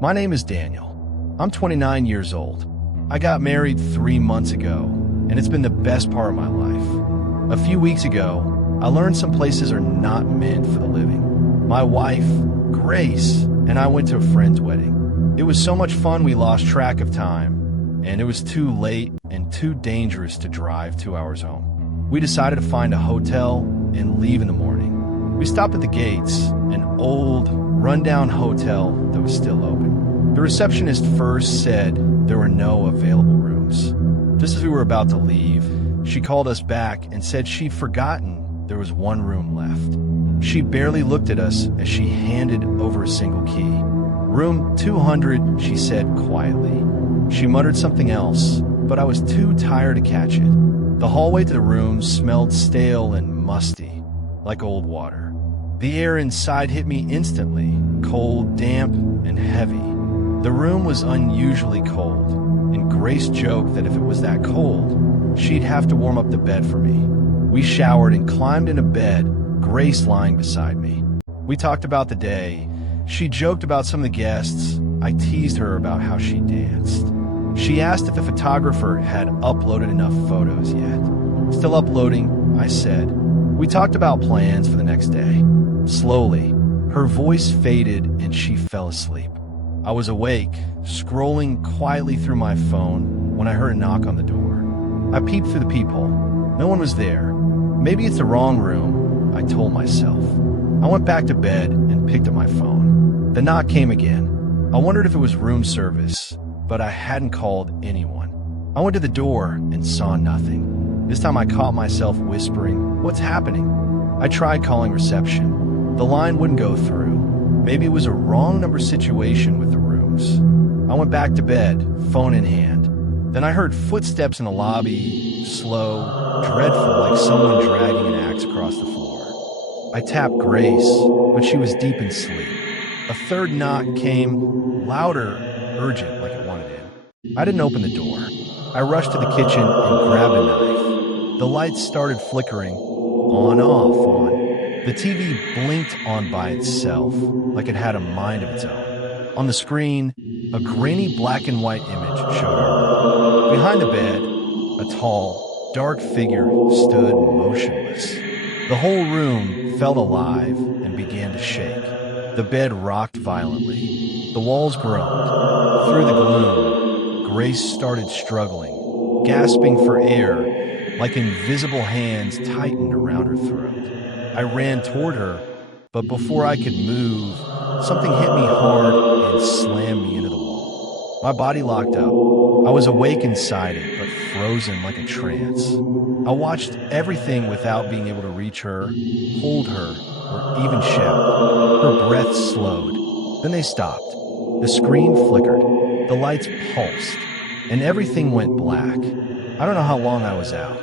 My name is Daniel. I'm 29 years old. I got married 3 months ago, and it's been the best part of my life. A few weeks ago, I learned some places are not meant for the living. My wife, Grace, and I went to a friend's wedding. It was so much fun we lost track of time, and it was too late and too dangerous to drive 2 hours home. We decided to find a hotel and leave in the morning. We stopped at the gates, an old, rundown hotel that was still open. The receptionist first said there were no available rooms. Just as we were about to leave, she called us back and said she'd forgotten there was one room left. She barely looked at us as she handed over a single key. "Room 200, she said quietly. She muttered something else, but I was too tired to catch it. The hallway to the room smelled stale and musty, like old water. The air inside hit me instantly, cold, damp, and heavy. The room was unusually cold, and Grace joked that if it was that cold, she'd have to warm up the bed for me. We showered and climbed into bed, Grace lying beside me. We talked about the day. She joked about some of the guests. I teased her about how she danced. She asked if the photographer had uploaded enough photos yet. "Still uploading," I said. We talked about plans for the next day. Slowly, her voice faded and she fell asleep. I was awake, scrolling quietly through my phone when I heard a knock on the door. I peeped through the peephole. No one was there. Maybe it's the wrong room, I told myself. I went back to bed and picked up my phone. The knock came again. I wondered if it was room service, but I hadn't called anyone. I went to the door and saw nothing. This time I caught myself whispering, "What's happening?" I tried calling reception. The line wouldn't go through. Maybe it was a wrong number situation with the rooms. I went back to bed, phone in hand. Then I heard footsteps in the lobby, slow, dreadful, like someone dragging an axe across the floor. I tapped Grace, but she was deep in sleep. A third knock came, louder, urgent, like it wanted in. I didn't open the door. I rushed to the kitchen and grabbed a knife. The lights started flickering, on, off, on. The TV blinked on by itself, like it had a mind of its own. On the screen, a grainy black and white image showed our room. Behind the bed, a tall, dark figure stood motionless. The whole room felt alive and began to shake. The bed rocked violently. The walls groaned. Through the gloom, Grace started struggling, gasping for air, like invisible hands tightened around her throat. I ran toward her, but before I could move, something hit me hard and slammed me into the wall. My body locked up. I was awake inside it, but frozen like a trance. I watched everything without being able to reach her, hold her, or even shout. Her breath slowed. Then they stopped. The screen flickered. The lights pulsed. And everything went black. I don't know how long I was out.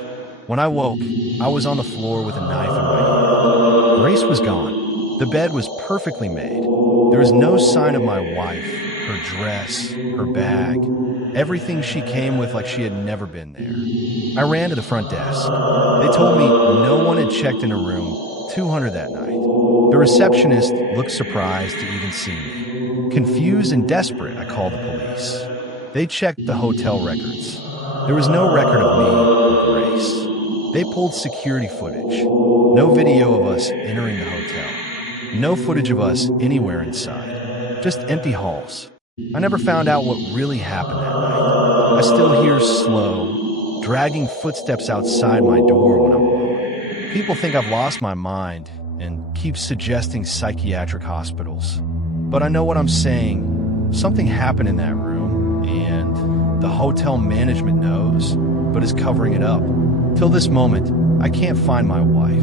When I woke, I was on the floor with a knife in my hand. Grace was gone. The bed was perfectly made. There was no sign of my wife, her dress, her bag, everything she came with like she had never been there. I ran to the front desk. They told me no one had checked into room 200 that night. The receptionist looked surprised to even see me. Confused and desperate, I called the police. They checked the hotel records. There was no record of me or Grace. They pulled security footage. No video of us entering the hotel. No footage of us anywhere inside. Just empty halls. I never found out what really happened that night. I still hear slow, dragging footsteps outside my door when I'm alone. People think I've lost my mind and keep suggesting psychiatric hospitals. But I know what I'm saying. Something happened in that room, and the hotel management knows, but is covering it up. Till this moment, I can't find my wife.